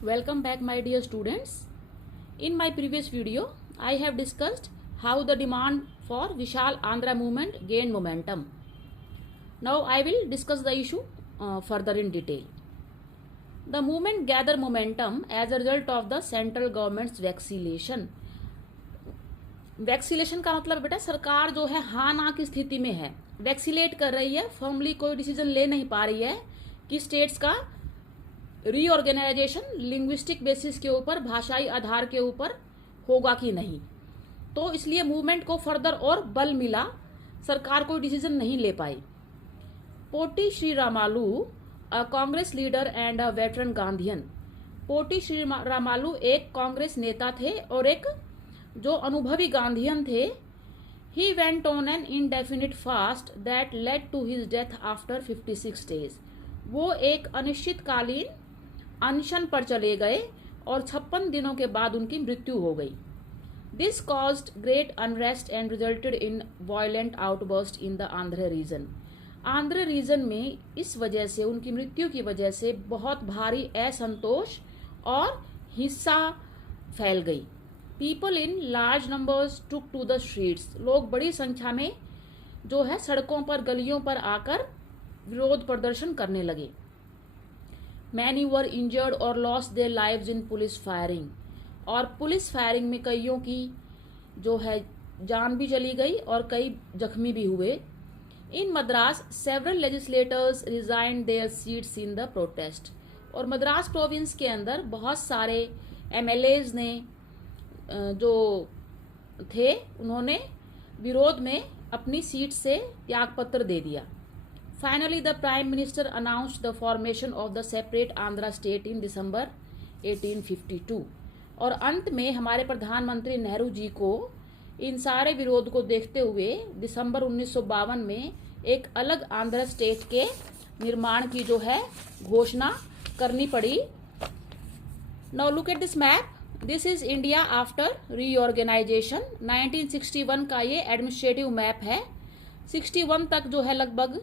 Welcome back, my dear students. In my previous video, I have discussed how the demand for Vishal Andhra movement gained momentum. Now I will discuss the issue further in detail. The movement gathered momentum as a result of the central government's vaccination. Vaccination का मतलब बेटा सरकार जो है हाँ ना की स्थिति में है, वैक्सीनेट कर रही है, फॉर्मली कोई डिसीजन ले नहीं पा रही है कि स्टेट्स का रीऑर्गेनाइजेशन लिंग्विस्टिक बेसिस के ऊपर, भाषाई आधार के ऊपर होगा कि नहीं। तो इसलिए मूवमेंट को फर्दर और बल मिला, सरकार कोई डिसीजन नहीं ले पाई। Potti Sri Ramulu, a Congress leader and a veteran Gandhian. Potti Sri Ramulu एक कांग्रेस नेता थे और एक जो अनुभवी गांधीयन थे। He went on an indefinite fast that led to his death after 56 days. वो एक अनिश्चितकालीन अनशन पर चले गए और 56 दिनों के बाद उनकी मृत्यु हो गई। This caused great unrest and resulted in violent outburst in the Andhra region. Andhra region में इस वजह से, उनकी मृत्यु की वजह से बहुत भारी असंतोष और हिंसा फैल गई। People in large numbers took to the streets. लोग बड़ी संख्या में जो है सड़कों पर, गलियों पर आकर विरोध प्रदर्शन करने लगे। मैनी वर इंजर्ड और lost their lives in police firing. और पुलिस फायरिंग में कईयों की जो है जान भी चली गई और कई जख्मी भी हुए। In Madras several legislators resigned their seats in the protest. और मद्रास प्रोविंस के अंदर बहुत सारे एमएलएज ने जो थे, उन्होंने विरोध में अपनी सीट से त्यागपत्र दे दिया। Finally the prime minister announced the formation of the separate Andhra state in December 1852। और अंत में हमारे प्रधानमंत्री नेहरू जी को इन सारे विरोध को देखते हुए दिसंबर 1952 में एक अलग आंध्र स्टेट के निर्माण की जो है घोषणा करनी पड़ी। Now look at this map. This is India after reorganisation. 1961 का ये एडमिनिस्ट्रेटिव मैप है। 61 तक जो है लगभग,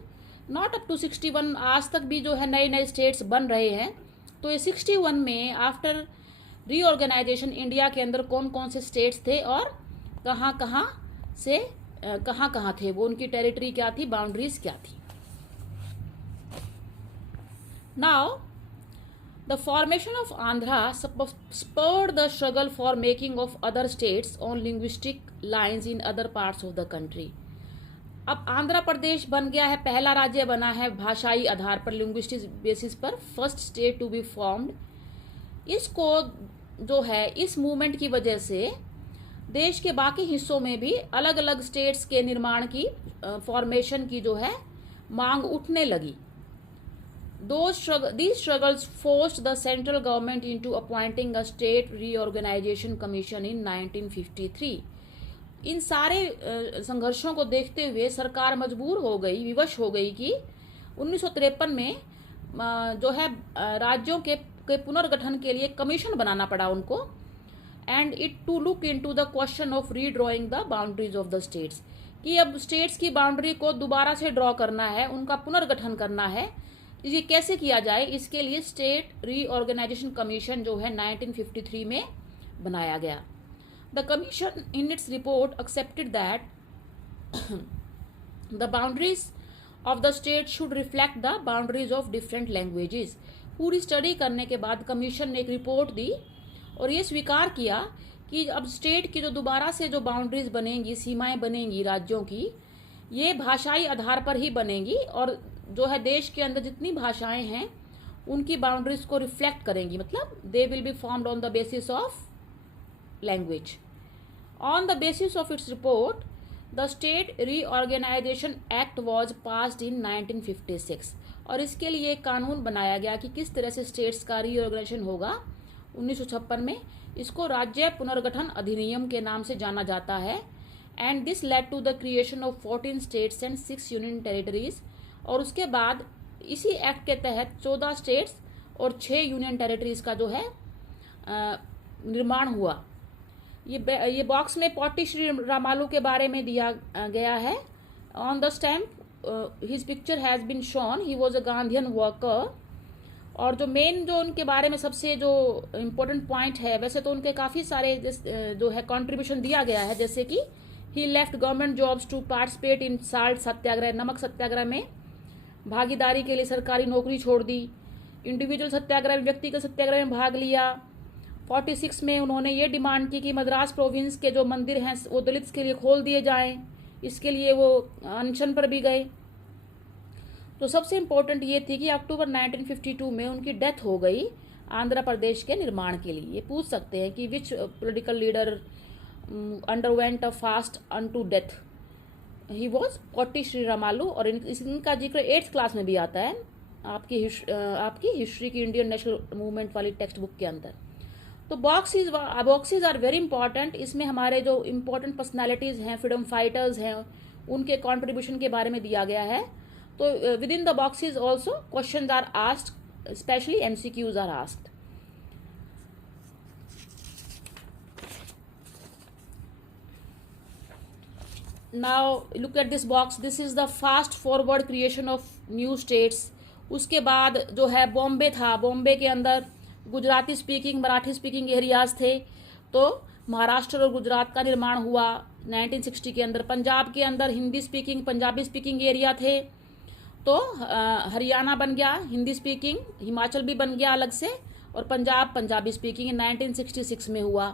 नॉट अप टू 61, आज तक भी जो है नए नए स्टेट्स बन रहे हैं। तो ये 61 में आफ्टर रीऑर्गेनाइजेशन इंडिया के अंदर कौन कौन से स्टेट्स थे और कहाँ कहाँ से कहाँ कहाँ थे, वो उनकी टेरिटरी क्या थी, बाउंड्रीज क्या थी। Now the formation of Andhra spurred the struggle for making of other states on linguistic lines in other parts of the country. अब आंध्र प्रदेश बन गया है, पहला राज्य बना है भाषाई आधार पर, लिंग्विस्टिक बेसिस पर, first state to be formed. इसको जो है इस मूवमेंट की वजह से देश के बाकी हिस्सों में भी अलग अलग स्टेट्स के निर्माण की, फॉर्मेशन की जो है मांग उठने लगी। These struggles forced the central government into appointing a state reorganization commission in 1953. इन सारे संघर्षों को देखते हुए सरकार मजबूर हो गई, विवश हो गई कि 1953 में जो है राज्यों के पुनर्गठन के लिए कमीशन बनाना पड़ा उनको। And it to look into the question of redrawing the boundaries of the states, कि अब स्टेट्स की बाउंड्री को दोबारा से ड्रॉ करना है, उनका पुनर्गठन करना है। ये कैसे किया जाए, इसके लिए स्टेट रीऑर्गेनाइजेशन कमीशन जो है 1953 में बनाया गया। The commission in its report accepted that the boundaries of the state should reflect the boundaries of different languages. पूरी स्टडी करने के बाद कमीशन ने एक रिपोर्ट दी और ये स्वीकार किया कि अब स्टेट की जो दोबारा से जो बाउंड्रीज बनेंगी, सीमाएं बनेंगी राज्यों की, ये भाषाई आधार पर ही बनेंगी और जो है देश के अंदर जितनी भाषाएं हैं उनकी बाउंड्रीज को रिफ्लेक्ट करेंगी, मतलब they will be formed on the basis of language. On the basis of its report the state reorganisation act was passed in 1956। और इसके लिए एक कानून बनाया गया कि किस तरह से स्टेट्स का रीऑर्गेनाइजेशन होगा 1956 में। इसको राज्य पुनर्गठन अधिनियम के नाम से जाना जाता है। And this led to the creation of 14 states and 6 union territories. और उसके बाद इसी एक्ट के तहत 14 स्टेट्स और 6 यूनियन टेरिटरीज का जो है निर्माण हुआ। ये बॉक्स में पोटी श्री रामालू के बारे में दिया गया है। On the stamp his picture has been shown. He was a Gandhian worker और जो मेन जो उनके बारे में सबसे जो इम्पोर्टेंट पॉइंट है, वैसे तो उनके काफ़ी सारे जो है कंट्रीब्यूशन दिया गया है, जैसे कि he left government jobs to participate in salt satyagraha, नमक सत्याग्रह में भागीदारी के लिए सरकारी नौकरी छोड़ दी। इंडिविजुअल सत्याग्रह में, व्यक्तिगत सत्याग्रह में भाग लिया। 46 में उन्होंने ये डिमांड की कि मद्रास प्रोविंस के जो मंदिर हैं वो दलित्स के लिए खोल दिए जाएं। इसके लिए वो अनशन पर भी गए। तो सबसे इम्पोर्टेंट ये थी कि अक्टूबर 1952 में उनकी डेथ हो गई आंध्र प्रदेश के निर्माण के लिए। ये पूछ सकते हैं कि which political leader underwent a fast unto death. He was Potti Sriramulu, और इनका जिक्र 8th क्लास में भी आता है आपकी हिस्ट्री की इंडियन नेशनल मूवमेंट वाली टेक्स्ट बुक के अंदर। तो बॉक्सेज आर वेरी इंपॉर्टेंट। इसमें हमारे जो इम्पोर्टेंट पर्सनैलिटीज हैं, फ्रीडम फाइटर्स हैं, उनके कॉन्ट्रीब्यूशन के बारे में दिया गया है। तो within the boxes also questions are asked, specially MCQs are asked. Now look at this box, this is the fast forward creation of new states. उसके बाद जो है बॉम्बे था, बॉम्बे के अंदर Gujarati speaking, Marathi speaking areas थे। तो महाराष्ट्र और गुजरात का निर्माण हुआ 1960 के अंदर। पंजाब के अंदर Hindi speaking, Punjabi speaking area थे। तो हरियाणा बन गया हिंदी स्पीकिंग, हिमाचल भी बन गया अलग से, और पंजाब पंजाबी स्पीकिंग 1966 में हुआ।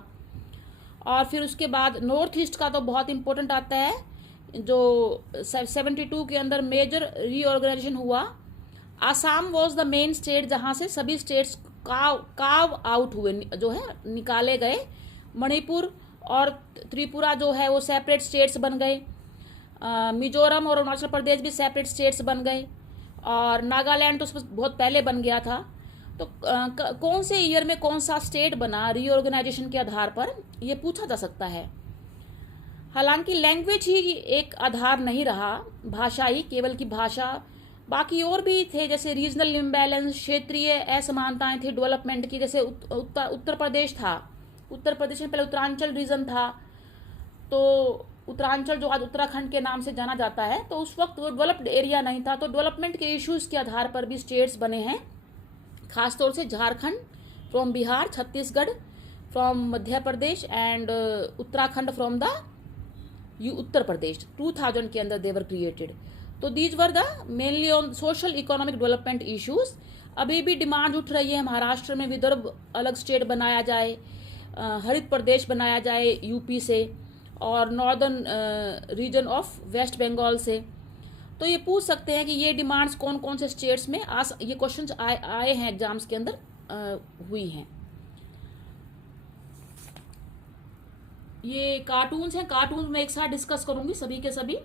और फिर उसके बाद नॉर्थ ईस्ट का तो बहुत इंपॉर्टेंट आता है, जो 72 के अंदर मेजर रीऑर्गेनाइजेशन हुआ। Assam was the main state जहाँ से सभी स्टेट्स काव आउट हुए, जो है निकाले गए। मणिपुर और त्रिपुरा जो है वो सेपरेट स्टेट्स बन गए। मिजोरम और अरुणाचल प्रदेश भी सेपरेट स्टेट्स बन गए, और नागालैंड तो बहुत पहले बन गया था। तो कौन से ईयर में कौन सा स्टेट बना रीऑर्गेनाइजेशन के आधार पर, ये पूछा जा सकता है। हालांकि लैंग्वेज ही एक आधार नहीं रहा, भाषा ही, केवल की भाषा, बाकी और भी थे, जैसे रीजनल इम्बैलेंस, क्षेत्रीय असमानताएं थी डेवलपमेंट की। जैसे उत्तर प्रदेश था, उत्तर प्रदेश में पहले उत्तरांचल रीजन था, तो उत्तरांचल जो आज उत्तराखंड के नाम से जाना जाता है, तो उस वक्त वो डेवलप्ड एरिया नहीं था। तो डेवलपमेंट के इश्यूज के आधार पर भी स्टेट्स बने हैं, खासतौर से Jharkhand from Bihar, Chhattisgarh from Madhya Pradesh, and Uttarakhand from the Uttar Pradesh 2000 के अंदर दे वर क्रिएटेड। तो these were the mainly on social economic development issues. अभी भी डिमांड उठ रही है महाराष्ट्र में विदर्भ अलग स्टेट बनाया जाए, हरित प्रदेश बनाया जाए यूपी से, और northern region of West Bengal से। तो ये पूछ सकते हैं कि ये डिमांड्स कौन कौन से स्टेट्स में ये क्वेश्चंस आए हैं एग्जाम्स के अंदर हुई हैं। ये कार्टून्स हैं, कार्टून्स में एक साथ डिस्कस करूंगी सभी के सभी,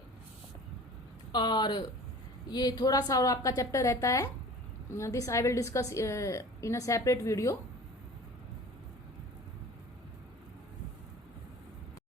और ये थोड़ा सा और आपका चैप्टर रहता है, this I will discuss in a separate video.